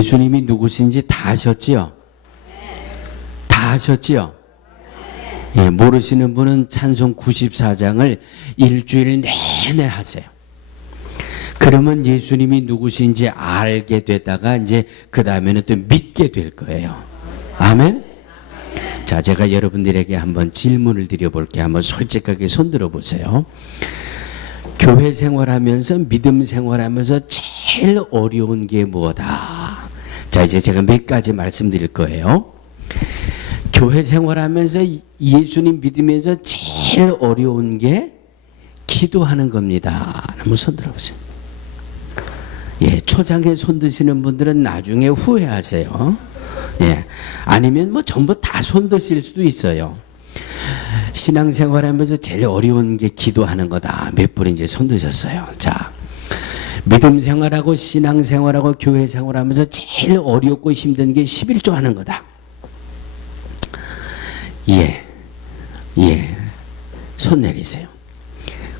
예수님이 누구신지 다 아셨지요? 다 아셨지요? 예, 모르시는 분은 찬송 94장을 일주일 내내 하세요. 그러면 예수님이 누구신지 알게 되다가 이제 그 다음에는 또 믿게 될 거예요. 아멘? 자, 제가 여러분들에게 한번 질문을 드려볼게요. 한번 솔직하게 손들어 보세요. 교회 생활하면서 믿음 생활하면서 제일 어려운 게 뭐다? 자, 이제 제가 몇 가지 말씀드릴 거예요. 교회 생활하면서 예수님 믿으면서 제일 어려운 게 기도하는 겁니다. 한번 손들어 보세요. 예, 초장에 손 드시는 분들은 나중에 후회하세요. 예, 아니면 뭐 전부 다 손 드실 수도 있어요. 신앙생활하면서 제일 어려운 게 기도하는 거다. 몇 분 이제 손 드셨어요. 자, 믿음 생활하고 신앙 생활하고 교회 생활하면서 제일 어렵고 힘든 게 11조 하는 거다. 예, 손 내리세요.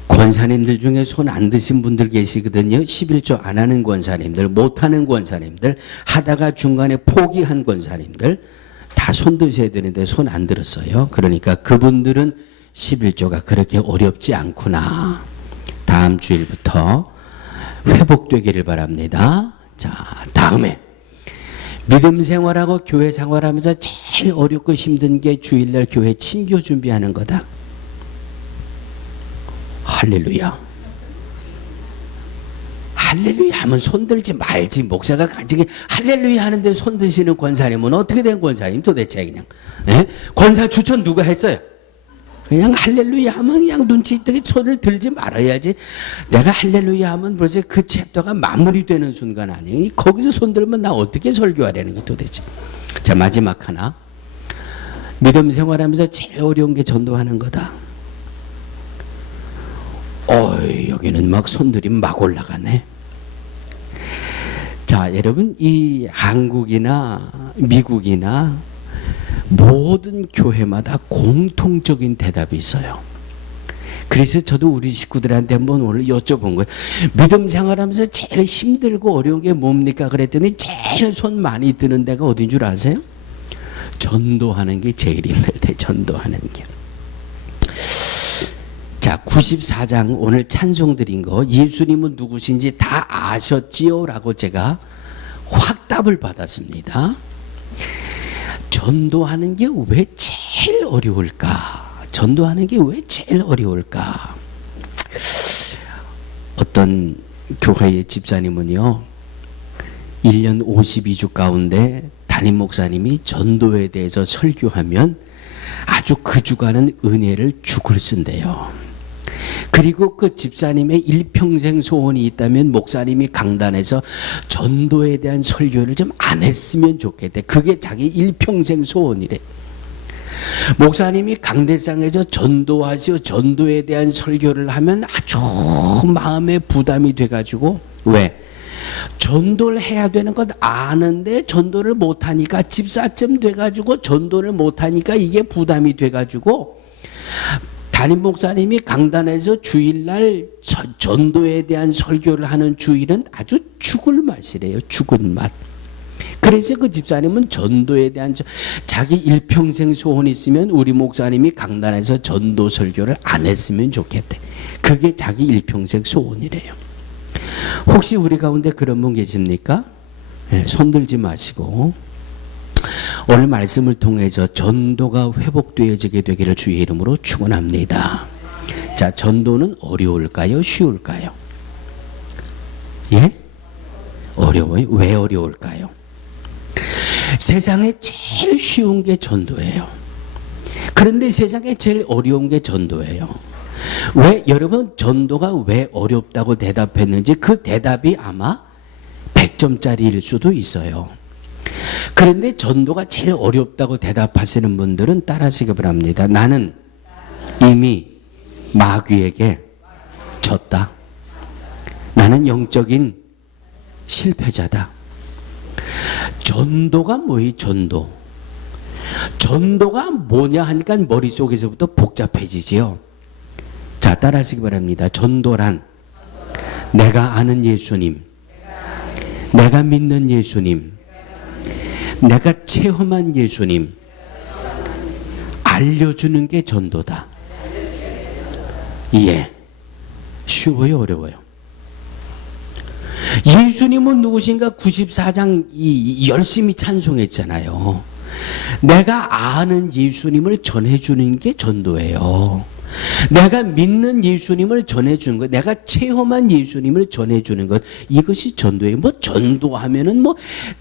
권사님들 중에 손 안 드신 분들 계시거든요. 11조 안 하는 권사님들, 못하는 권사님들, 하다가 중간에 포기한 권사님들 다 손 드셔야 되는데 손 안 들었어요. 그러니까 그분들은 11조가 그렇게 어렵지 않구나. 다음 주일부터 회복되기를 바랍니다. 자, 다음에 믿음 생활하고 교회 생활하면서 제일 어렵고 힘든 게 주일날 교회 친교 준비하는 거다. 할렐루야. 할렐루야 하면 손 들지 말지. 목사가 가지게 할렐루야 하는데 손 드시는 권사님은 어떻게 된 권사님 도대체 그냥. 예? 권사 추천 누가 했어요? 그냥 할렐루야 하면 그냥 눈치 있게 손을 들지 말아야지. 내가 할렐루야 하면 벌써 그 챕터가 마무리되는 순간 아니에요. 거기서 손 들면 나 어떻게 설교하라는 게 도대체. 자, 마지막 하나. 믿음 생활하면서 제일 어려운 게 전도하는 거다. 여기는 막 손들이 막 올라가네. 자, 여러분, 이 한국이나 미국이나 모든 교회마다 공통적인 대답이 있어요. 그래서 저도 우리 식구들한테 한번 오늘 여쭤본 거예요. 믿음 생활하면서 제일 힘들고 어려운 게 뭡니까? 그랬더니 제일 손 많이 드는 데가 어딘 줄 아세요? 전도하는 게 제일 힘들대. 전도하는 게. 자, 94장 오늘 찬송 드린 거 예수님은 누구신지 다 아셨지요? 라고 제가 확답을 받았습니다. 전도하는 게 왜 제일 어려울까? 전도하는 게 왜 제일 어려울까? 어떤 교회의 집사님은요, 1년 52주 가운데 담임 목사님이 전도에 대해서 설교하면 아주 그 주간은 은혜를 죽을 쓴대요. 그리고 그 집사님의 일평생 소원이 있다면 목사님이 강단에서 전도에 대한 설교를 좀 안 했으면 좋겠대. 그게 자기 일평생 소원이래. 목사님이 강대상에서 전도하시오 전도에 대한 설교를 하면 아주 마음에 부담이 돼가지고 왜? 전도를 해야 되는 것 아는데 전도를 못하니까 집사쯤 돼가지고 전도를 못하니까 이게 부담이 돼가지고 담임 목사님이 강단에서 주일날 전도에 대한 설교를 하는 주일은 아주 죽을 맛이래요. 죽은 맛. 그래서 그 집사님은 전도에 대한 자기 일평생 소원이 있으면 우리 목사님이 강단에서 전도 설교를 안 했으면 좋겠대. 그게 자기 일평생 소원이래요. 혹시 우리 가운데 그런 분 계십니까? 네, 손 들지 마시고 오늘 말씀을 통해서 전도가 회복되어지게 되기를 주의 이름으로 축원합니다. 자, 전도는 어려울까요? 쉬울까요? 예? 어려워요. 왜 어려울까요? 세상에 제일 쉬운 게 전도예요. 그런데 세상에 제일 어려운 게 전도예요. 왜? 여러분, 전도가 왜 어렵다고 대답했는지 그 대답이 아마 100점짜리일 수도 있어요. 그런데 전도가 제일 어렵다고 대답하시는 분들은 따라하시기 바랍니다. 나는 이미 마귀에게 졌다. 나는 영적인 실패자다. 전도가 뭐예요? 전도. 전도가 뭐냐 하니까 머릿속에서부터 복잡해지지요. 자, 따라하시기 바랍니다. 전도란 내가 아는 예수님, 내가 믿는 예수님, 내가 체험한 예수님 알려주는 게 전도다. 예. 쉬워요, 어려워요? 예수님은 누구신가 94장 열심히 찬송했잖아요. 내가 아는 예수님을 전해주는 게 전도예요. 내가 믿는 예수님을 전해주는 것, 내가 체험한 예수님을 전해주는 것, 이것이 전도예요. 뭐 전도하면은 뭐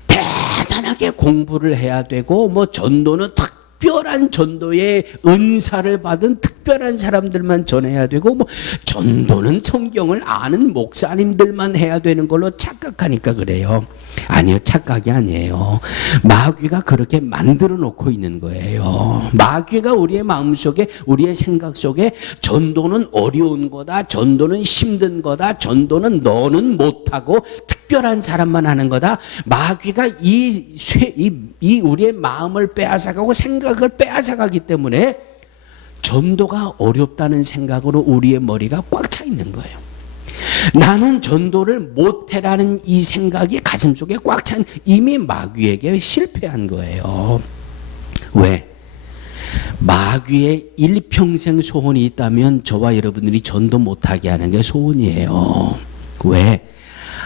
대단하게 공부를 해야 되고, 뭐 전도는 특별한 전도의 은사를 받은 특별한 사람들만 전해야 되고, 뭐 전도는 성경을 아는 목사님들만 해야 되는 걸로 착각하니까 그래요. 아니요, 착각이 아니에요. 마귀가 그렇게 만들어 놓고 있는 거예요. 마귀가 우리의 마음속에, 우리의 생각 속에 전도는 어려운 거다, 전도는 힘든 거다, 전도는 너는 못하고 특별한 사람만 하는 거다. 마귀가 이 우리의 마음을 빼앗아가고 생각을 빼앗아가기 때문에 전도가 어렵다는 생각으로 우리의 머리가 꽉 차 있는 거예요. 나는 전도를 못해라는 이 생각이 가슴속에 꽉 찬, 이미 마귀에게 실패한 거예요. 왜? 마귀의 일평생 소원이 있다면 저와 여러분들이 전도 못하게 하는 게 소원이에요. 왜?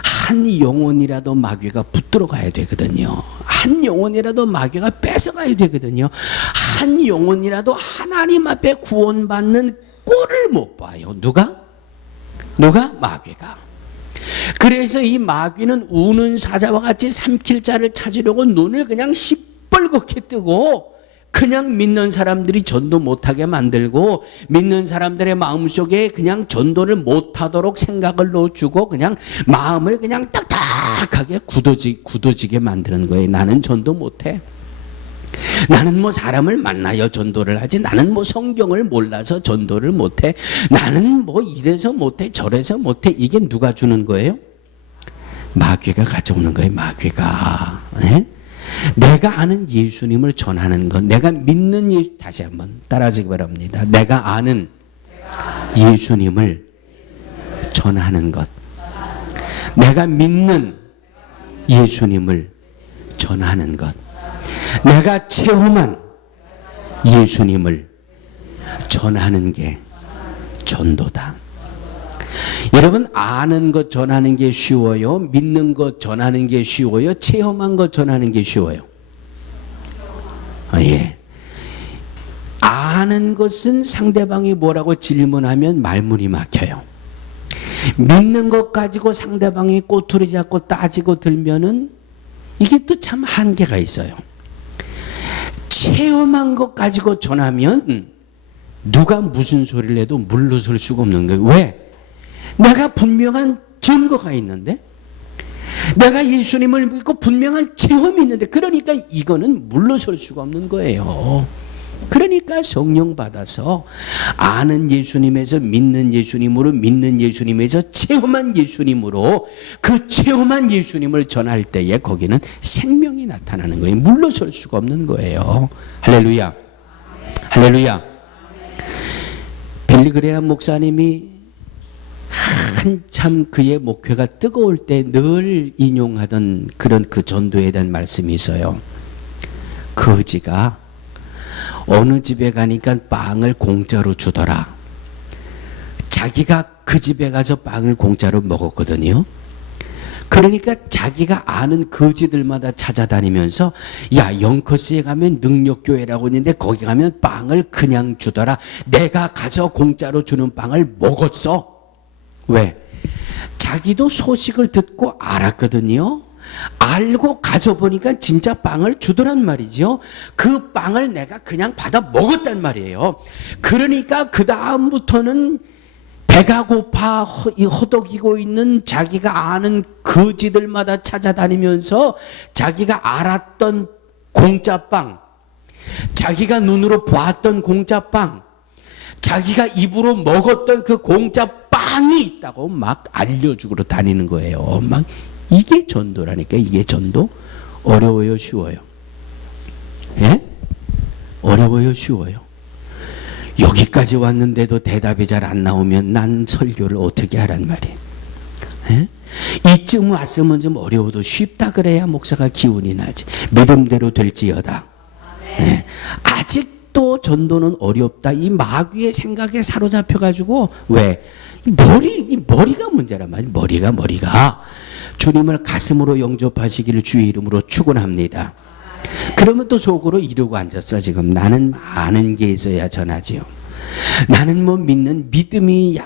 한 영혼이라도 마귀가 붙들어 가야 되거든요. 한 영혼이라도 마귀가 뺏어가야 되거든요. 한 영혼이라도 하나님 앞에 구원받는 꼴을 못 봐요. 누가? 마귀가. 그래서 이 마귀는 우는 사자와 같이 삼킬 자를 찾으려고 눈을 그냥 시뻘겋게 뜨고 그냥 믿는 사람들이 전도 못하게 만들고, 믿는 사람들의 마음속에 그냥 전도를 못하도록 생각을 넣어주고 그냥 마음을 그냥 딱딱하게 굳어지게 만드는 거예요. 나는 전도 못해. 나는 뭐 사람을 만나야 전도를 하지, 나는 뭐 성경을 몰라서 전도를 못해, 나는 뭐 이래서 못해 저래서 못해. 이게 누가 주는 거예요? 마귀가 가져오는 거예요. 마귀가. 네? 내가 아는 예수님을 전하는 것, 내가 믿는 예수, 다시 한번 따라하시기 바랍니다. 내가 아는 예수님을 전하는 것, 내가 믿는 예수님을 전하는 것, 내가 체험한 예수님을 전하는 게 전도다. 여러분, 아는 것 전하는 게 쉬워요? 믿는 것 전하는 게 쉬워요? 체험한 것 전하는 게 쉬워요? 예. 아는 것은 상대방이 뭐라고 질문하면 말문이 막혀요. 믿는 것 가지고 상대방이 꼬투리 잡고 따지고 들면은 이게 또 참 한계가 있어요. 체험한 것 가지고 전하면 누가 무슨 소리를 해도 물러설 수가 없는 거예요. 왜? 내가 분명한 증거가 있는데, 내가 예수님을 믿고 분명한 체험이 있는데, 그러니까 이거는 물러설 수가 없는 거예요. 그러니까 성령 받아서 아는 예수님에서 믿는 예수님으로, 믿는 예수님에서 체험한 예수님으로, 그 체험한 예수님을 전할 때에 거기는 생명이 나타나는 거예요. 물러설 수가 없는 거예요. 할렐루야. 할렐루야. 빌리 그레이엄 목사님이 한참 그의 목회가 뜨거울 때 늘 인용하던 그런 그 전도에 대한 말씀이 있어요. 거지가 어느 집에 가니까 빵을 공짜로 주더라. 자기가 그 집에 가서 빵을 공짜로 먹었거든요. 그러니까 자기가 아는 거지들마다 찾아다니면서, 야, 영커스에 가면 능력교회라고 있는데 거기 가면 빵을 그냥 주더라. 내가 가서 공짜로 주는 빵을 먹었어. 왜? 자기도 소식을 듣고 알았거든요. 알고 가져보니까 진짜 빵을 주더란 말이죠. 그 빵을 내가 그냥 받아 먹었단 말이에요. 그러니까 그 다음부터는 배가 고파 허덕이고 있는 자기가 아는 거지들마다 찾아다니면서 자기가 알았던 공짜빵, 자기가 눈으로 보았던 공짜빵, 자기가 입으로 먹었던 그 공짜 빵이 있다고 막 알려주고 다니는 거예요. 막 이게 전도라니까. 이게 전도. 어려워요, 쉬워요? 예? 어려워요, 쉬워요? 여기까지 왔는데도 대답이 잘 안 나오면 난 설교를 어떻게 하란 말이에요? 예? 이쯤 왔으면 좀 어려워도 쉽다 그래야 목사가 기운이 나지. 믿음대로 될지어다. 네. 아직도 전도는 어렵다. 이 마귀의 생각에 사로잡혀가지고 왜? 이 머리가 문제란 말이야. 머리가. 주님을 가슴으로 영접하시기를 주의 이름으로 축원합니다. 그러면 또 속으로 이러고 앉았어. 지금 나는 아는 게 있어야 전하지요. 나는 뭐 믿는 믿음이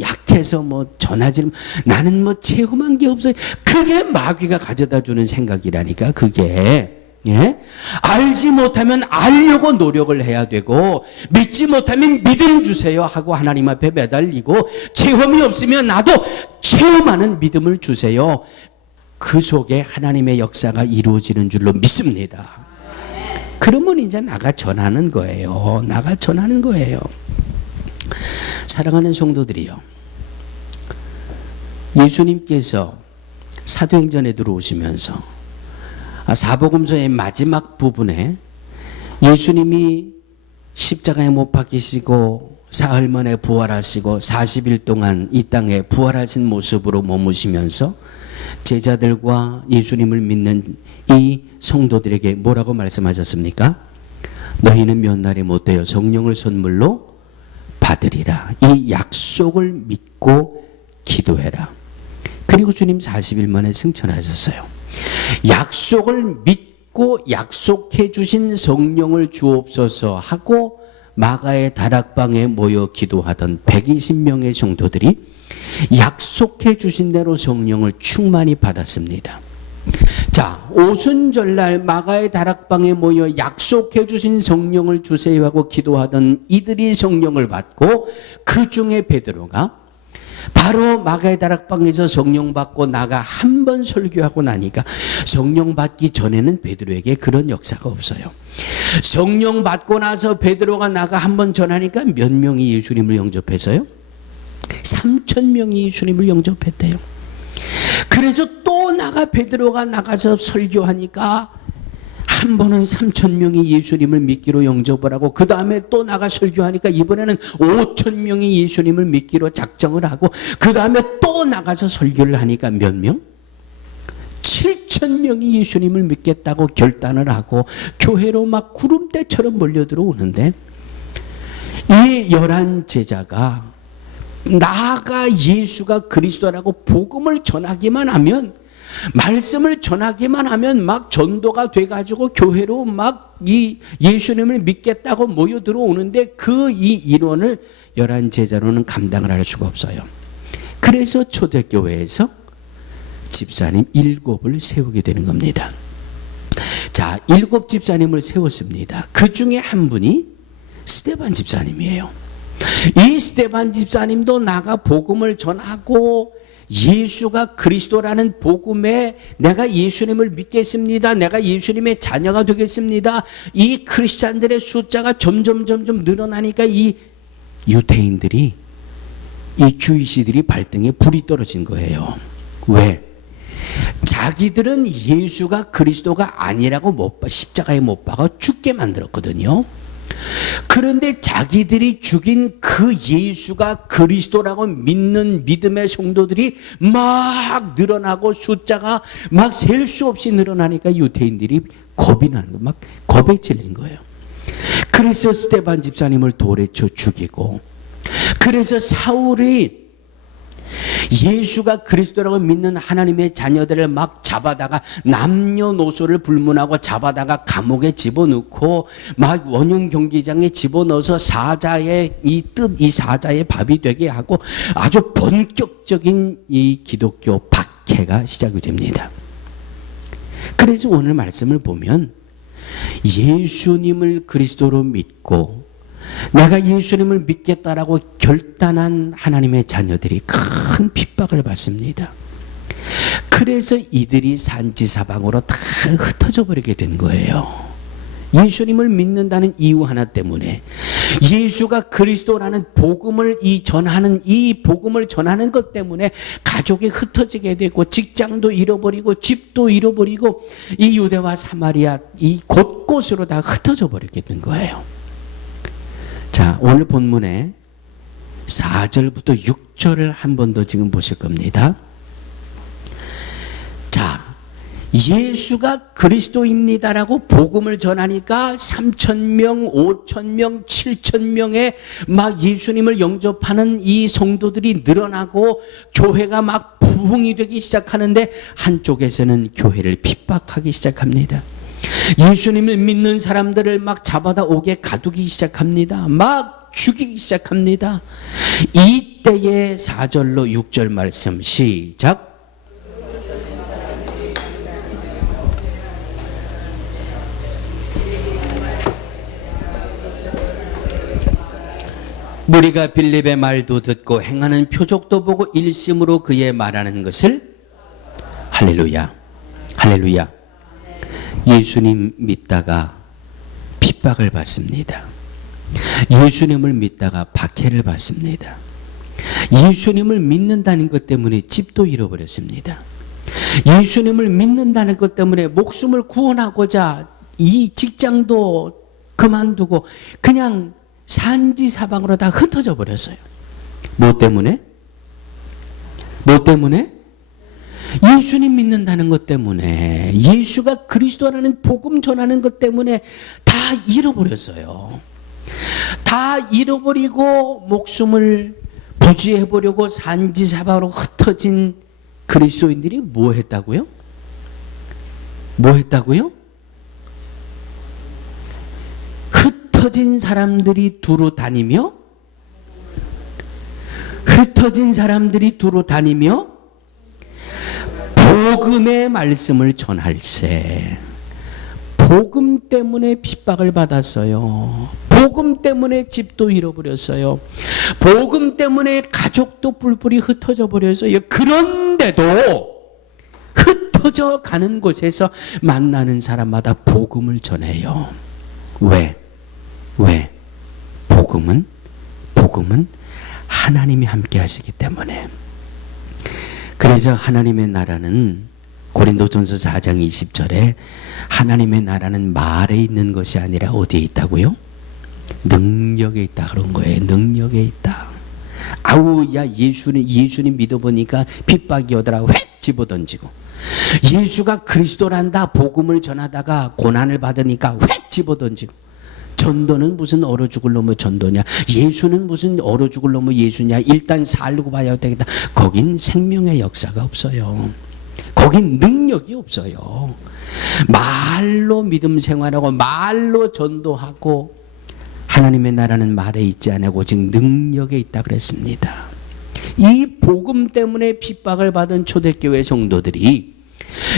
약해서 뭐 전하지, 나는 뭐 체험한 게 없어요. 그게 마귀가 가져다 주는 생각이라니까. 그게 예? 알지 못하면 알려고 노력을 해야 되고, 믿지 못하면 믿음 주세요 하고 하나님 앞에 매달리고, 체험이 없으면 나도 체험하는 믿음을 주세요. 그 속에 하나님의 역사가 이루어지는 줄로 믿습니다. 그러면 이제 나가 전하는 거예요. 사랑하는 성도들이요, 예수님께서 사도행전에 들어오시면서 사복음서의 마지막 부분에 예수님이 십자가에 못 박히시고 사흘 만에 부활하시고 40일 동안 이 땅에 부활하신 모습으로 머무시면서 제자들과 예수님을 믿는 이 성도들에게 뭐라고 말씀하셨습니까? 너희는 몇 날에 못되어 성령을 선물로 받으리라. 이 약속을 믿고 기도해라. 그리고 주님 40일 만에 승천하셨어요. 약속을 믿고 약속해 주신 성령을 주옵소서 하고 마가의 다락방에 모여 기도하던 120명의 성도들이 약속해 주신 대로 성령을 충만히 받았습니다. 자, 오순절날 마가의 다락방에 모여 약속해 주신 성령을 주세요 하고 기도하던 이들이 성령을 받고, 그 중에 베드로가 바로 마가의 다락방에서 성령 받고 나가 한 번 설교하고 나니까, 성령 받기 전에는 베드로에게 그런 역사가 없어요. 성령 받고 나서 베드로가 나가 한 번 전하니까 몇 명이 예수님을 영접했어요? 3,000명이 예수님을 영접했대요. 그래서 또 베드로가 나가서 설교하니까 한 번은 3,000명이 예수님을 믿기로 영접을 하고, 그 다음에 또 나가 설교하니까 이번에는 5,000명이 예수님을 믿기로 작정을 하고, 그 다음에 또 나가서 설교를 하니까 몇 명? 7,000명이 예수님을 믿겠다고 결단을 하고 교회로 막 구름대처럼 몰려 들어오는데, 이 11 제자가 나아가 예수가 그리스도라고 복음을 전하기만 하면, 말씀을 전하기만 하면 막 전도가 돼가지고 교회로 막 이 예수님을 믿겠다고 모여 들어오는데, 그 이 인원을 11 제자로는 감당을 할 수가 없어요. 그래서 초대교회에서 집사님 7을 세우게 되는 겁니다. 자, 7 집사님을 세웠습니다. 그 중에 한 분이 스데반 집사님이에요. 이 스데반 집사님도 나가 복음을 전하고, 예수가 그리스도라는 복음에 내가 예수님을 믿겠습니다, 내가 예수님의 자녀가 되겠습니다, 이 크리스찬들의 숫자가 점점 늘어나니까 이 유대인들이, 이 주이시들이 발등에 불이 떨어진 거예요. 왜? 자기들은 예수가 그리스도가 아니라고 십자가에 못 박아 죽게 만들었거든요. 그런데 자기들이 죽인 그 예수가 그리스도라고 믿는 믿음의 성도들이 막 늘어나고 숫자가 막 셀 수 없이 늘어나니까 유대인들이 겁이 나는 거예요. 막 겁에 질린 거예요. 그래서 스데반 집사님을 돌에 쳐 죽이고, 그래서 사울이 예수가 그리스도라고 믿는 하나님의 자녀들을 막 잡아다가 남녀노소를 불문하고 잡아다가 감옥에 집어넣고 막 원형 경기장에 집어넣어서 사자의 이 뜻, 이 사자의 밥이 되게 하고, 아주 본격적인 이 기독교 박해가 시작이 됩니다. 그래서 오늘 말씀을 보면 예수님을 그리스도로 믿고 내가 예수님을 믿겠다라고 결단한 하나님의 자녀들이 큰 핍박을 받습니다. 그래서 이들이 산지사방으로 다 흩어져 버리게 된 거예요. 예수님을 믿는다는 이유 하나 때문에, 예수가 그리스도라는 복음을 이 복음을 전하는 것 때문에 가족이 흩어지게 되고, 직장도 잃어버리고, 집도 잃어버리고, 이 유대와 사마리아 이 곳곳으로 다 흩어져 버리게 된 거예요. 자, 오늘 본문에 4절부터 6절을 한 번 더 지금 보실 겁니다. 예수가 그리스도입니다라고 복음을 전하니까 3,000명, 5,000명, 7,000명의 막 예수님을 영접하는 이 성도들이 늘어나고 교회가 막 부흥이 되기 시작하는데, 한쪽에서는 교회를 핍박하기 시작합니다. 예수님을 믿는 사람들을 막 잡아다 옥에 가두기 시작합니다. 막 죽이기 시작합니다. 이때의 4절로 6절 말씀 시작. 무리가 빌립의 말도 듣고 행하는 표적도 보고 일심으로 그의 말하는 것을, 할렐루야, 할렐루야, 예수님 믿다가 핍박을 받습니다. 예수님을 믿다가 박해를 받습니다. 예수님을 믿는다는 것 때문에 집도 잃어버렸습니다. 예수님을 믿는다는 것 때문에 목숨을 구원하고자 이 직장도 그만두고 그냥 산지사방으로 다 흩어져 버렸어요. 뭐 때문에? 뭐 때문에? 예수님 믿는다는 것 때문에, 예수가 그리스도라는 복음 전하는 것 때문에 다 잃어버렸어요. 다 잃어버리고 목숨을 부지해보려고 산지사방으로 흩어진 그리스도인들이 뭐 했다고요? 뭐 했다고요? 흩어진 사람들이 두루 다니며, 흩어진 사람들이 두루 다니며 복음의 말씀을 전할세. 복음 때문에 핍박을 받았어요. 복음 때문에 집도 잃어버렸어요. 복음 때문에 가족도 뿔뿔이 흩어져 버렸어요. 그런데도 흩어져 가는 곳에서 만나는 사람마다 복음을 전해요. 왜? 복음은 하나님이 함께 하시기 때문에. 그래서 하나님의 나라는, 고린도전서 4장 20절에 하나님의 나라는 말에 있는 것이 아니라 어디에 있다고요? 능력에 있다 그런 거예요. 능력에 있다. 아우, 야, 예수님 믿어보니까 핍박이 오더라. 획 집어던지고. 예수가 그리스도란다 복음을 전하다가 고난을 받으니까 획 집어던지고. 전도는 무슨 얼어 죽을 놈의 전도냐, 예수는 무슨 얼어 죽을 놈의 예수냐, 일단 살고 봐야 되겠다. 거긴 생명의 역사가 없어요. 거긴 능력이 없어요. 말로 믿음 생활하고 말로 전도하고, 하나님의 나라는 말에 있지 않고 오직 능력에 있다 그랬습니다. 이 복음 때문에 핍박을 받은 초대교회 성도들이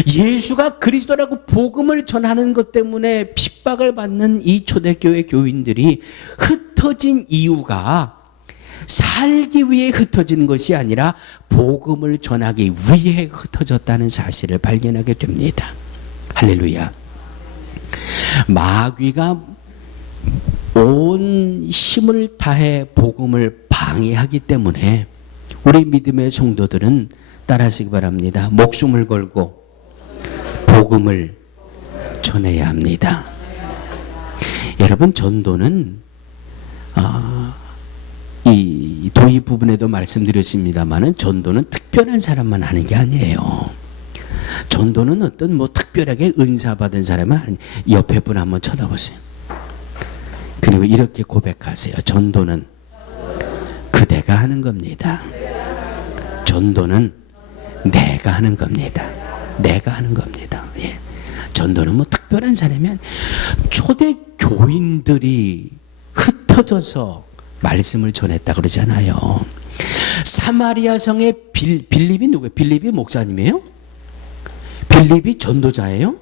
예수가 그리스도라고 복음을 전하는 것 때문에 핍박을 받는 이 초대교회 교인들이 흩어진 이유가 살기 위해 흩어진 것이 아니라 복음을 전하기 위해 흩어졌다는 사실을 발견하게 됩니다. 할렐루야. 마귀가 온 힘을 다해 복음을 방해하기 때문에 우리 믿음의 성도들은 따라하시기 바랍니다. 목숨을 걸고 복음을 전해야 합니다. 여러분, 전도는 이 도입 부분에도 말씀드렸습니다만은 전도는 특별한 사람만 하는 게 아니에요. 전도는 어떤 특별하게 은사 받은 사람은 아니, 옆에 분 한번 쳐다보세요. 그리고 이렇게 고백하세요. 전도는 그대가 하는 겁니다. 전도는 내가 하는 겁니다. 내가 하는 겁니다. 예. 전도는 특별한 사람이면 초대 교인들이 흩어져서 말씀을 전했다 그러잖아요. 사마리아 성의 빌립이 누구예요? 빌립이 목사님이에요? 빌립이 전도자예요?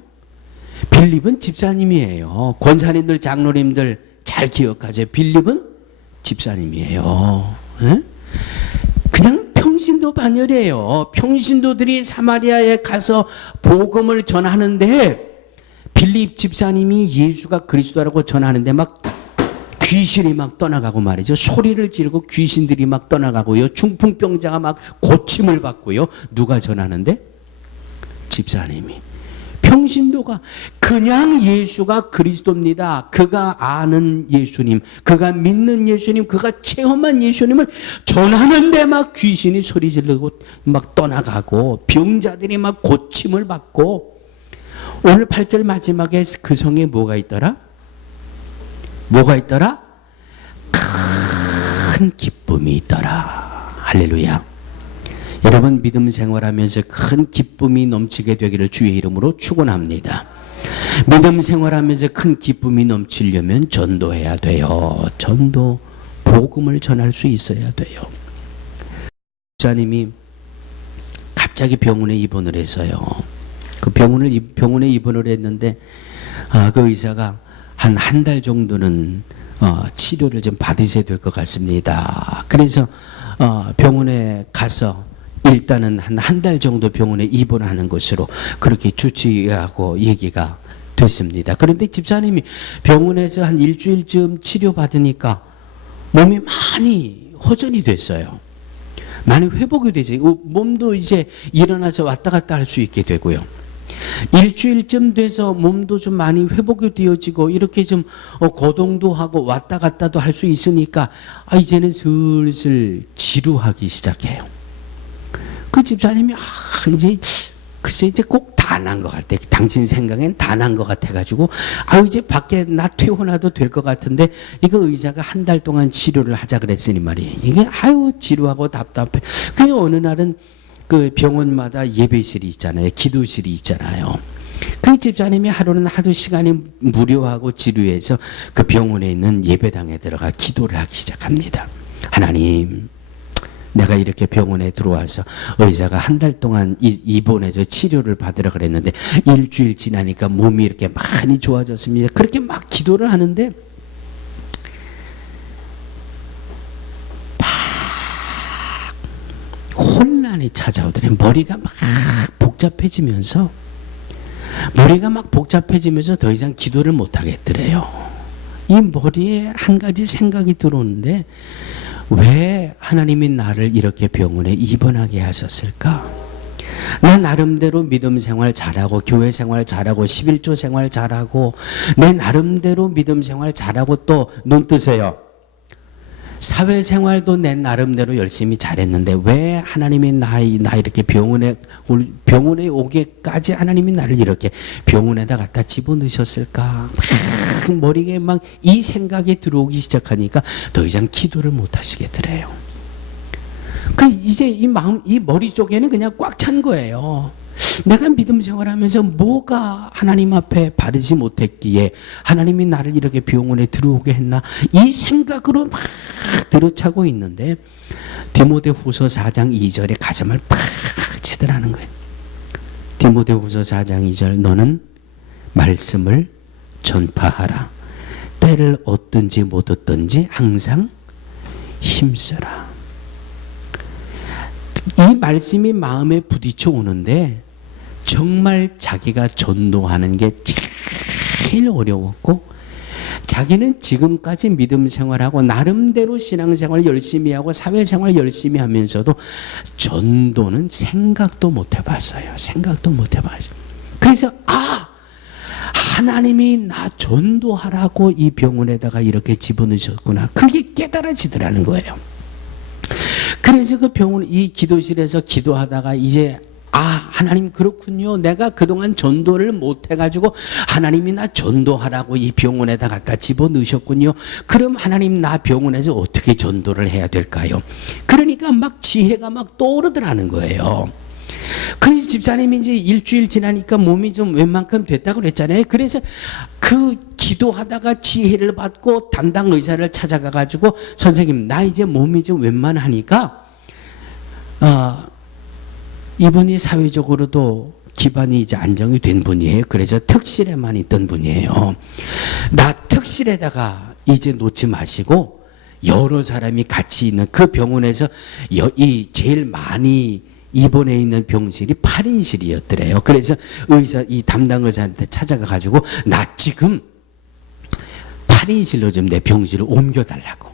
빌립은 집사님이에요. 권사님들, 장로님들 잘 기억하세요. 빌립은 집사님이에요. 에? 그냥 평신도 반열이에요. 평신도들이 사마리아에 가서 복음을 전하는데 빌립 집사님이 예수가 그리스도라고 전하는데 막 귀신이 막 떠나가고 말이죠. 소리를 지르고 귀신들이 막 떠나가고요. 중풍병자가 막 고침을 받고요. 누가 전하는데? 집사님이. 평신도가 그냥 예수가 그리스도입니다. 그가 아는 예수님, 그가 믿는 예수님, 그가 체험한 예수님을 전하는데 막 귀신이 소리 지르고 막 떠나가고 병자들이 막 고침을 받고 오늘 8절 마지막에 그 성에 뭐가 있더라? 뭐가 있더라? 큰 기쁨이 있더라. 할렐루야. 여러분 믿음 생활하면서 큰 기쁨이 넘치게 되기를 주의 이름으로 축원합니다. 믿음 생활하면서 큰 기쁨이 넘치려면 전도해야 돼요. 전도, 복음을 전할 수 있어야 돼요. 목사님이 갑자기 병원에 입원을 해서요. 그 병원에 입원을 했는데 그 의사가 한 달 정도는 치료를 좀 받으셔야 될 것 같습니다. 그래서 병원에 가서 일단은 한 달 정도 병원에 입원하는 것으로 그렇게 주치하고 얘기가 됐습니다. 그런데 집사님이 병원에서 한 일주일쯤 치료받으니까 몸이 많이 호전이 됐어요. 많이 회복이 되죠. 몸도 이제 일어나서 왔다 갔다 할 수 있게 되고요. 일주일쯤 돼서 몸도 좀 많이 회복이 되어지고 이렇게 좀 거동도 하고 왔다 갔다도 할 수 있으니까 이제는 슬슬 지루하기 시작해요. 그 집사님이 글쎄 이제 꼭 다 난 것 같아. 당신 생각엔 다 난 것 같아가지고 이제 밖에 나 퇴원해도 될 것 같은데 이거 의사가 한 달 동안 치료를 하자 그랬으니 말이에요. 이게 지루하고 답답해. 그래서 어느 날은 그 병원마다 예배실이 있잖아요. 기도실이 있잖아요. 그 집사님이 하도 시간이 무료하고 지루해서 그 병원에 있는 예배당에 들어가 기도를 하기 시작합니다. 하나님, 내가 이렇게 병원에 들어와서 의사가 한 달 동안 입원해서 치료를 받으라 그랬는데 일주일 지나니까 몸이 이렇게 많이 좋아졌습니다. 그렇게 막 기도를 하는데 혼란이 찾아오더니 머리가 막 복잡해지면서 더 이상 기도를 못 하겠더래요. 이 머리에 한 가지 생각이 들어오는데 왜 하나님이 나를 이렇게 병원에 입원하게 하셨을까? 나 나름대로 믿음 생활 잘하고 교회 생활 잘하고 11조 생활 잘하고 내 나름대로 믿음 생활 잘하고 또 눈 뜨세요. 사회생활도 내 나름대로 열심히 잘했는데 왜 하나님이 나 이렇게 병원에 오게까지 하나님이 나를 이렇게 병원에다 갖다 집어넣으셨을까? 머리에 막 이 생각이 들어오기 시작하니까 더 이상 기도를 못 하시겠더래요. 이제 이 머리 쪽에는 그냥 꽉 찬 거예요. 내가 믿음 생활하면서 뭐가 하나님 앞에 바르지 못했기에 하나님이 나를 이렇게 병원에 들어오게 했나? 이 생각으로 막 들어차고 있는데 디모데후서 4장 2절에 가슴을 팍 치더라는 거예요. 디모데후서 4장 2절 너는 말씀을 전파하라. 때를 얻든지 못 얻든지 항상 힘쓰라. 이 말씀이 마음에 부딪혀 오는데 정말 자기가 전도하는 게 제일 어려웠고 자기는 지금까지 믿음 생활하고 나름대로 신앙생활 열심히 하고 사회생활 열심히 하면서도 전도는 생각도 못 해봤어요. 그래서 하나님이 나 전도하라고 이 병원에다가 이렇게 집어넣으셨구나. 그게 깨달아지더라는 거예요. 그래서 그 병원 이 기도실에서 기도하다가 이제 하나님 그렇군요. 내가 그동안 전도를 못 해가지고 하나님이 나 전도하라고 이 병원에다 갖다 집어넣으셨군요. 그럼 하나님 나 병원에서 어떻게 전도를 해야 될까요? 그러니까 막 지혜가 막 떠오르더라는 거예요. 그래서 집사님이 이제 일주일 지나니까 몸이 좀 웬만큼 됐다고 그랬잖아요. 그래서 그 기도하다가 지혜를 받고 담당 의사를 찾아가가지고 선생님 나 이제 몸이 좀 웬만하니까 이분이 사회적으로도 기반이 이제 안정이 된 분이에요. 그래서 특실에만 있던 분이에요. 나 특실에다가 이제 놓지 마시고 여러 사람이 같이 있는 그 병원에서 이 제일 많이 입원해 있는 병실이 8인실이었더래요. 그래서 이 담당 의사한테 찾아가가지고 나 지금 8인실로 좀 내 병실을 옮겨달라고.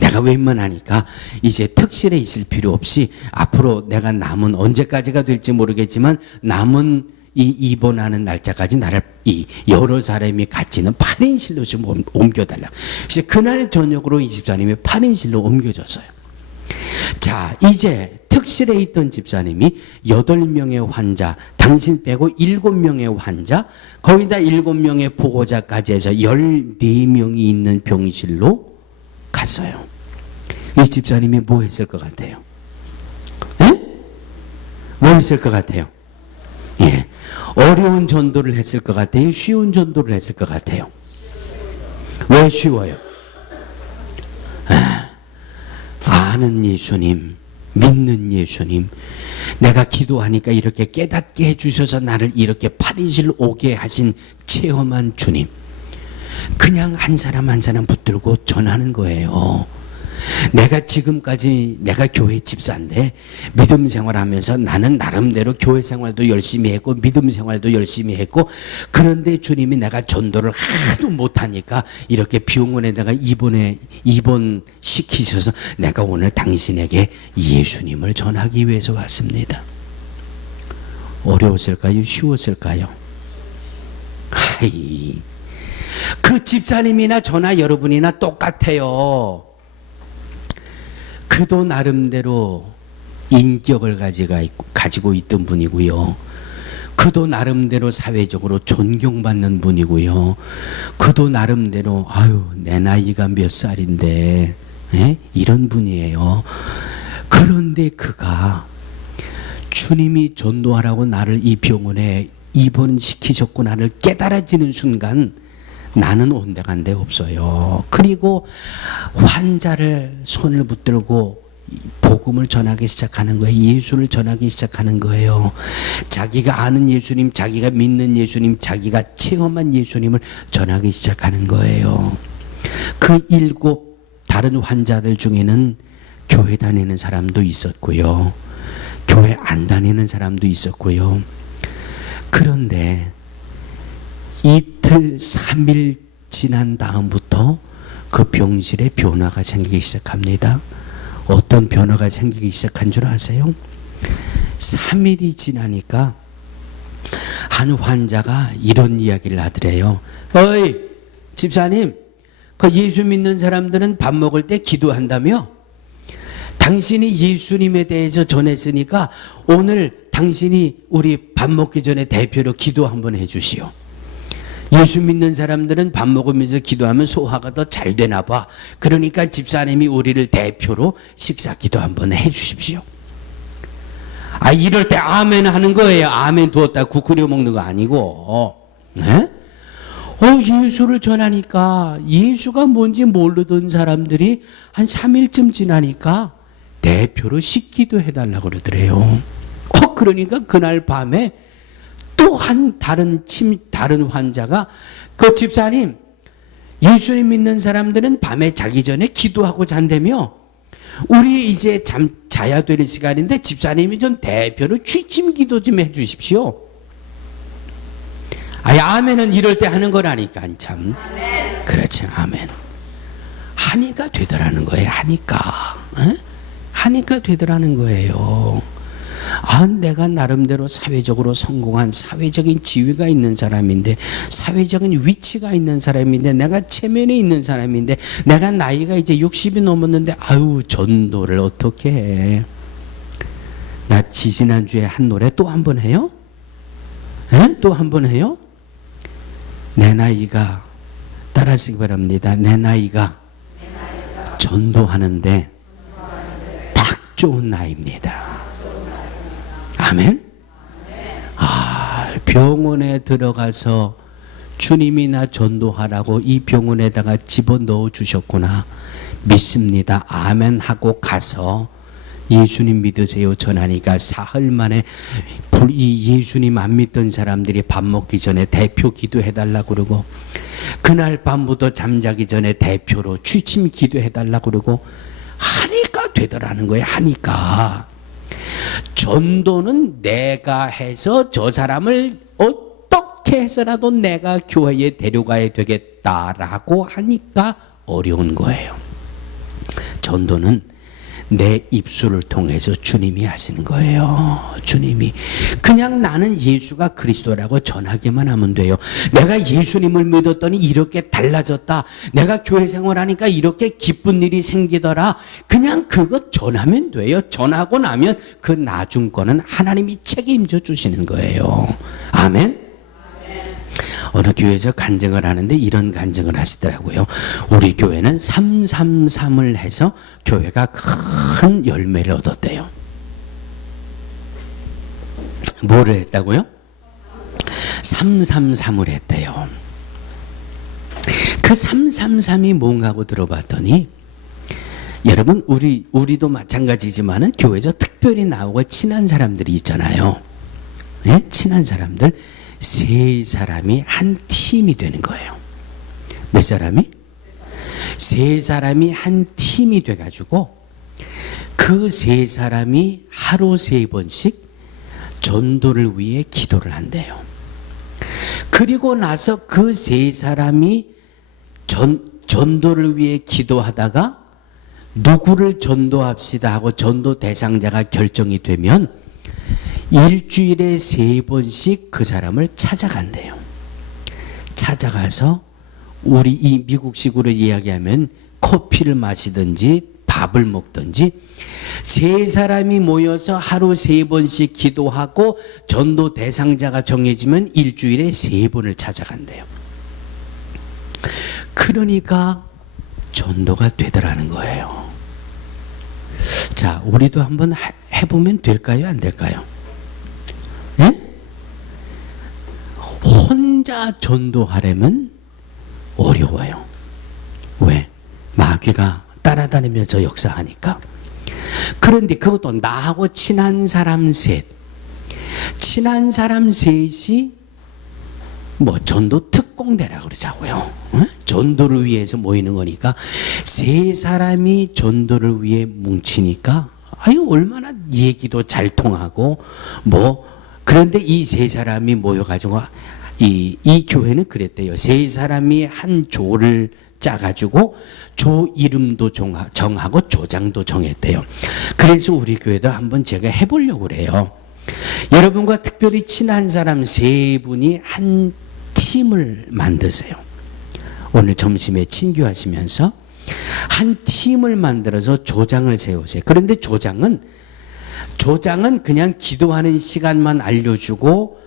내가 웬만하니까 이제 특실에 있을 필요 없이 앞으로 내가 남은 언제까지가 될지 모르겠지만 남은 이 입원하는 날짜까지 나를 이 여러 사람이 같이 있는 8인실로 좀 옮겨달라. 그래서 그날 저녁으로 이 집사님이 8인실로 옮겨졌어요. 자, 이제 특실에 있던 집사님이 8명의 환자, 당신 빼고 7명의 환자, 거기다 7명의 보호자까지 해서 14명이 있는 병실로 갔어요. 이 집사님이 뭐 했을 것 같아요? 예? 뭐 했을 것 같아요? 예. 어려운 전도를 했을 것 같아요? 쉬운 전도를 했을 것 같아요? 왜 쉬워요? 아는 예수님, 믿는 예수님, 내가 기도하니까 이렇게 깨닫게 해주셔서 나를 이렇게 파리실 오게 하신 체험한 주님, 그냥 한 사람 한 사람 붙들고 전하는 거예요. 내가 지금까지 내가 교회 집사인데 믿음 생활하면서 나는 나름대로 교회 생활도 열심히 했고 믿음 생활도 열심히 했고, 그런데 주님이 내가 전도를 하도 못하니까 이렇게 병원에다가 입원시키셔서 내가 오늘 당신에게 예수님을 전하기 위해서 왔습니다. 어려웠을까요? 쉬웠을까요? 하이, 그 집사님이나 저나 여러분이나 똑같아요. 그도 나름대로 인격을 가지고 있던 분이고요. 그도 나름대로 사회적으로 존경받는 분이고요. 그도 나름대로 내 나이가 몇 살인데 이런 분이에요. 그런데 그가 주님이 전도하라고 나를 이 병원에 입원시키셨구나를 깨달아지는 순간 나는 온데간데 없어요. 그리고 환자를 손을 붙들고 복음을 전하기 시작하는 거예요. 예수를 전하기 시작하는 거예요. 자기가 아는 예수님, 자기가 믿는 예수님, 자기가 체험한 예수님을 전하기 시작하는 거예요. 그 7 다른 환자들 중에는 교회 다니는 사람도 있었고요. 교회 안 다니는 사람도 있었고요. 그런데 이틀 3일 지난 다음부터 그 병실에 변화가 생기기 시작합니다. 어떤 변화가 생기기 시작한 줄 아세요? 3일이 지나니까 한 환자가 이런 이야기를 하더래요. 어이 집사님, 그 예수 믿는 사람들은 밥 먹을 때 기도한다며? 당신이 예수님에 대해서 전했으니까 오늘 당신이 우리 밥 먹기 전에 대표로 기도 한번 해주시오. 예수 믿는 사람들은 밥 먹으면서 기도하면 소화가 더 잘 되나 봐. 그러니까 집사님이 우리를 대표로 식사 기도 한번 해 주십시오. 이럴 때 아멘 하는 거예요. 아멘 두었다 국 끓여 먹는 거 아니고. 예수를 전하니까 예수가 뭔지 모르던 사람들이 한 3일쯤 지나니까 대표로 식기도 해달라고 그러더래요. 그러니까 그날 밤에 또 한 다른 환자가 그 집사님, 예수님 믿는 사람들은 밤에 자기 전에 기도하고 잔다며? 우리 이제 자야 될 시간인데 집사님이 좀 대표로 취침 기도 좀 해주십시오. 아멘은 이럴 때 하는 거라니까 참. 아멘. 그렇지, 아멘. 하니까 되더라는 거예요. 하니까 되더라는 거예요. 내가 나름대로 사회적으로 성공한 사회적인 지위가 있는 사람인데, 사회적인 위치가 있는 사람인데, 내가 체면에 있는 사람인데, 내가 나이가 이제 60이 넘었는데 전도를 어떻게 해? 나 지지난주에 한 노래 또 한 번 해요? 또 한 번 해요? 내 나이가, 따라하시기 바랍니다. 내 나이가 전도하는데 딱 좋은 나이입니다. 아멘? 병원에 들어가서 주님이 나 전도하라고 이 병원에다가 집어넣어 주셨구나. 믿습니다. 아멘 하고 가서 예수님 믿으세요 전하니까 사흘 만에 이 예수님 안 믿던 사람들이 밥 먹기 전에 대표 기도해달라고 그러고, 그날 밤부터 잠자기 전에 대표로 취침 기도해달라고 그러고 하니까 되더라는 거예요. 하니까. 전도는 내가 해서 저 사람을 어떻게 해서라도 내가 교회에 데려가야 되겠다라고 하니까 어려운 거예요. 전도는 내 입술을 통해서 주님이 하시는 거예요. 주님이. 그냥 나는 예수가 그리스도라고 전하기만 하면 돼요. 내가 예수님을 믿었더니 이렇게 달라졌다. 내가 교회 생활하니까 이렇게 기쁜 일이 생기더라. 그냥 그것 전하면 돼요. 전하고 나면 그 나중 거는 하나님이 책임져 주시는 거예요. 아멘. 어느 교회에서 간증을 하는데 이런 간증을 하시더라고요. 우리 교회는 333을 해서 교회가 큰 열매를 얻었대요. 뭐를 했다고요? 333을 했대요. 그 333이 뭔가 하고 들어봤더니, 여러분 우리도 마찬가지지만은 교회에서 특별히 나오고 친한 사람들이 있잖아요. 네? 친한 사람들 세 사람이 한 팀이 되는 거예요. 몇 사람이? 세 사람이 한 팀이 돼가지고 그 세 사람이 하루 3번씩 전도를 위해 기도를 한대요. 그리고 나서 그 세 사람이 전도를 위해 기도하다가 누구를 전도합시다 하고 전도 대상자가 결정이 되면 일주일에 3번씩 그 사람을 찾아간대요. 찾아가서 우리 이 미국식으로 이야기하면 커피를 마시든지 밥을 먹든지 세 사람이 모여서 하루 3번씩 기도하고 전도 대상자가 정해지면 일주일에 3번을 찾아간대요. 그러니까 전도가 되더라는 거예요. 자, 우리도 한번 해보면 될까요? 안 될까요? 예? 혼자 전도하려면 어려워요. 왜? 마귀가 따라다니면서 역사하니까. 그런데 그것도 나하고 친한 사람 셋이 뭐 전도 특공대라 그러자고요. 전도를 위해서 모이는 거니까 세 사람이 전도를 위해 뭉치니까 아유 얼마나 얘기도 잘 통하고 뭐. 그런데 이 세 사람이 모여가지고 이 교회는 그랬대요. 세 사람이 한 조를 짜가지고 조 이름도 정하고 조장도 정했대요. 그래서 우리 교회도 한번 제가 해보려고 그래요. 여러분과 특별히 친한 사람 3분이 한 팀을 만드세요. 오늘 점심에 친교하시면서 한 팀을 만들어서 조장을 세우세요. 그런데 조장은 그냥 기도하는 시간만 알려주고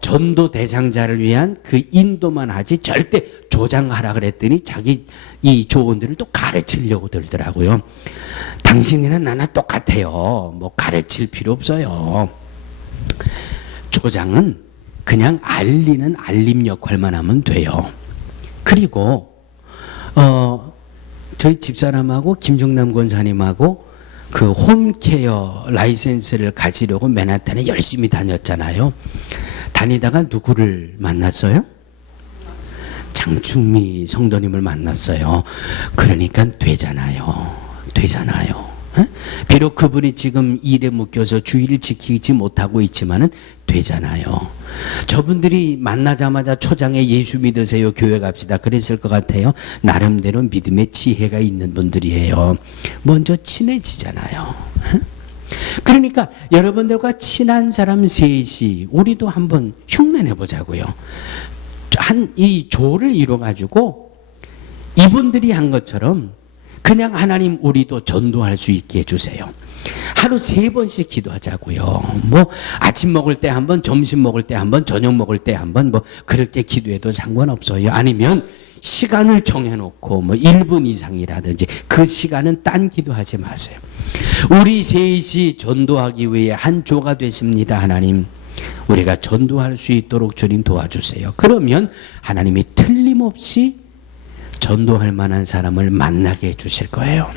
전도 대상자를 위한 그 인도만 하지 절대 조장하라 그랬더니 자기 이 조원들을 또 가르치려고 들더라고요. 당신이나 나나 똑같아요. 뭐 가르칠 필요 없어요. 조장은 그냥 알림 역할만 하면 돼요. 그리고 저희 집사람하고 김종남 권사님하고 그 홈케어 라이센스를 가지려고 맨하탄에 열심히 다녔잖아요. 다니다가 누구를 만났어요? 장충미 성도님을 만났어요. 그러니까 되잖아요. 비록 그분이 지금 일에 묶여서 주의를 지키지 못하고 있지만은 되잖아요. 저분들이 만나자마자 초장에 예수 믿으세요, 교회 갑시다 그랬을 것 같아요. 나름대로 믿음의 지혜가 있는 분들이에요. 먼저 친해지잖아요. 그러니까 여러분들과 친한 사람 셋이 우리도 한번 흉내내 보자고요. 이 조를 이뤄 가지고 이분들이 한 것처럼 그냥 하나님 우리도 전도할 수 있게 해주세요. 하루 3번씩 기도하자고요. 뭐 아침 먹을 때 한 번, 점심 먹을 때 한 번, 저녁 먹을 때 한 번, 뭐 그렇게 기도해도 상관없어요. 아니면 시간을 정해놓고 뭐 1분 이상이라든지 그 시간은 딴 기도하지 마세요. 우리 셋이 전도하기 위해 한 조가 됐습니다. 하나님 우리가 전도할 수 있도록 주님 도와주세요. 그러면 하나님이 틀림없이 전도할 만한 사람을 만나게 해주실 거예요.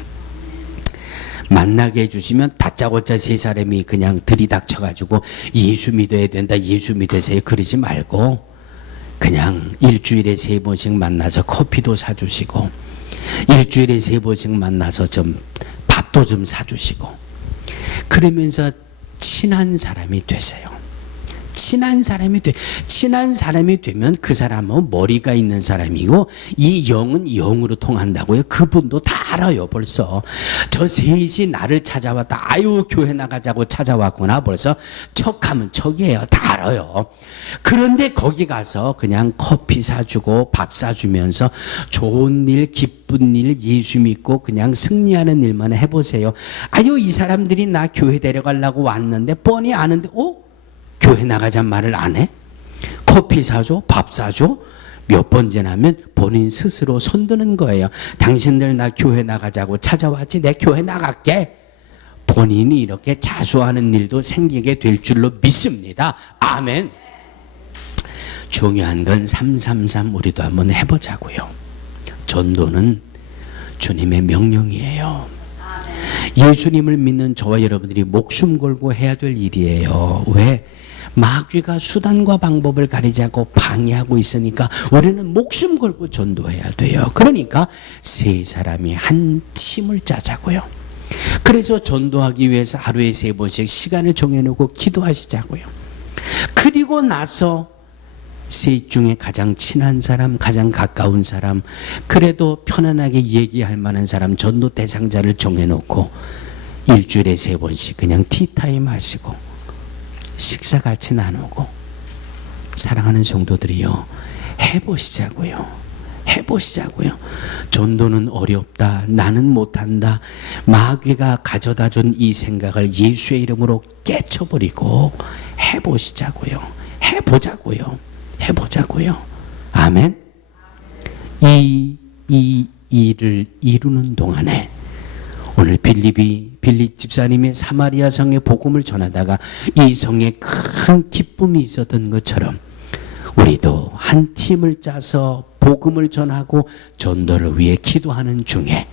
만나게 해주시면 다짜고짜 세 사람이 그냥 들이닥쳐가지고 예수 믿어야 된다, 예수 믿으세요 그러지 말고 그냥 일주일에 3번씩 만나서 커피도 사주시고 일주일에 3번씩 만나서 좀 밥도 좀 사주시고 그러면서 친한 사람이 되세요. 친한 사람이 친한 사람이 되면 그 사람은 머리가 있는 사람이고 이 영은 영으로 통한다고요. 그분도 다 알아요. 벌써 저 셋이 나를 찾아왔다. 아유 교회 나가자고 찾아왔구나. 벌써 척하면 척이에요. 다 알아요. 그런데 거기 가서 그냥 커피 사주고 밥 사주면서 좋은 일, 기쁜 일, 예수 믿고 그냥 승리하는 일만 해보세요. 아유 이 사람들이 나 교회 데려가려고 왔는데 뻔히 아는데 교회 나가자는 말을 안 해? 커피 사줘? 밥 사줘? 몇 번째나 하면 본인 스스로 손드는 거예요. 당신들 나 교회 나가자고 찾아왔지 내 교회 나갈게. 본인이 이렇게 자수하는 일도 생기게 될 줄로 믿습니다. 아멘. 중요한 건 333 우리도 한번 해보자고요. 전도는 주님의 명령이에요. 예수님을 믿는 저와 여러분들이 목숨 걸고 해야 될 일이에요. 왜? 마귀가 수단과 방법을 가리지 않고 방해하고 있으니까 우리는 목숨 걸고 전도해야 돼요. 그러니까 세 사람이 한 팀을 짜자고요. 그래서 전도하기 위해서 하루에 3번씩 시간을 정해놓고 기도하시자고요. 그리고 나서 셋 중에 가장 친한 사람, 가장 가까운 사람, 그래도 편안하게 얘기할 만한 사람, 전도 대상자를 정해놓고 일주일에 3번씩 그냥 티타임 하시고 식사 같이 나누고 사랑하는 성도들이요, 해보시자고요. 해보시자고요. 전도는 어렵다. 나는 못한다. 마귀가 가져다 준 이 생각을 예수의 이름으로 깨쳐버리고 해보시자고요. 해보자고요. 해보자고요. 아멘. 이 일을 이루는 동안에 오늘 빌립 집사님의 사마리아 성에 복음을 전하다가 이 성에 큰 기쁨이 있었던 것처럼 우리도 한 팀을 짜서 복음을 전하고 전도를 위해 기도하는 중에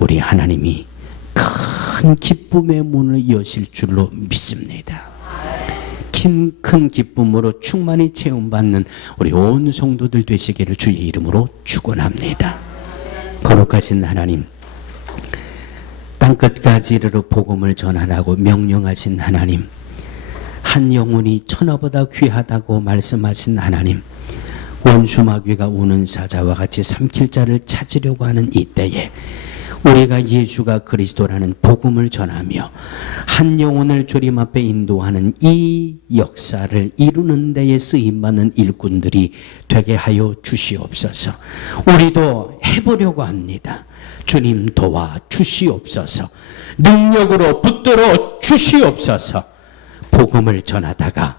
우리 하나님이 큰 기쁨의 문을 여실 줄로 믿습니다. 큰 기쁨으로 충만히 체험받는 우리 온 성도들 되시기를 주의 이름으로 축원합니다. 거룩하신 하나님, 땅끝까지 이르러 복음을 전하라고 명령하신 하나님, 한 영혼이 천하보다 귀하다고 말씀하신 하나님, 원수 마귀가 우는 사자와 같이 삼킬 자를 찾으려고 하는 이때에 우리가 예수가 그리스도라는 복음을 전하며 한 영혼을 주님 앞에 인도하는 이 역사를 이루는 데에 쓰임받는 일꾼들이 되게 하여 주시옵소서. 우리도 해보려고 합니다. 주님 도와 주시옵소서. 능력으로 붙들어 주시옵소서. 복음을 전하다가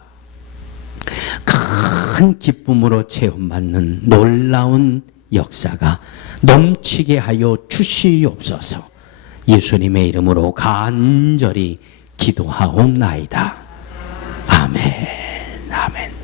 큰 기쁨으로 체험받는 놀라운 역사가 넘치게 하여 주시옵소서. 예수님의 이름으로 간절히 기도하옵나이다. 아멘. 아멘.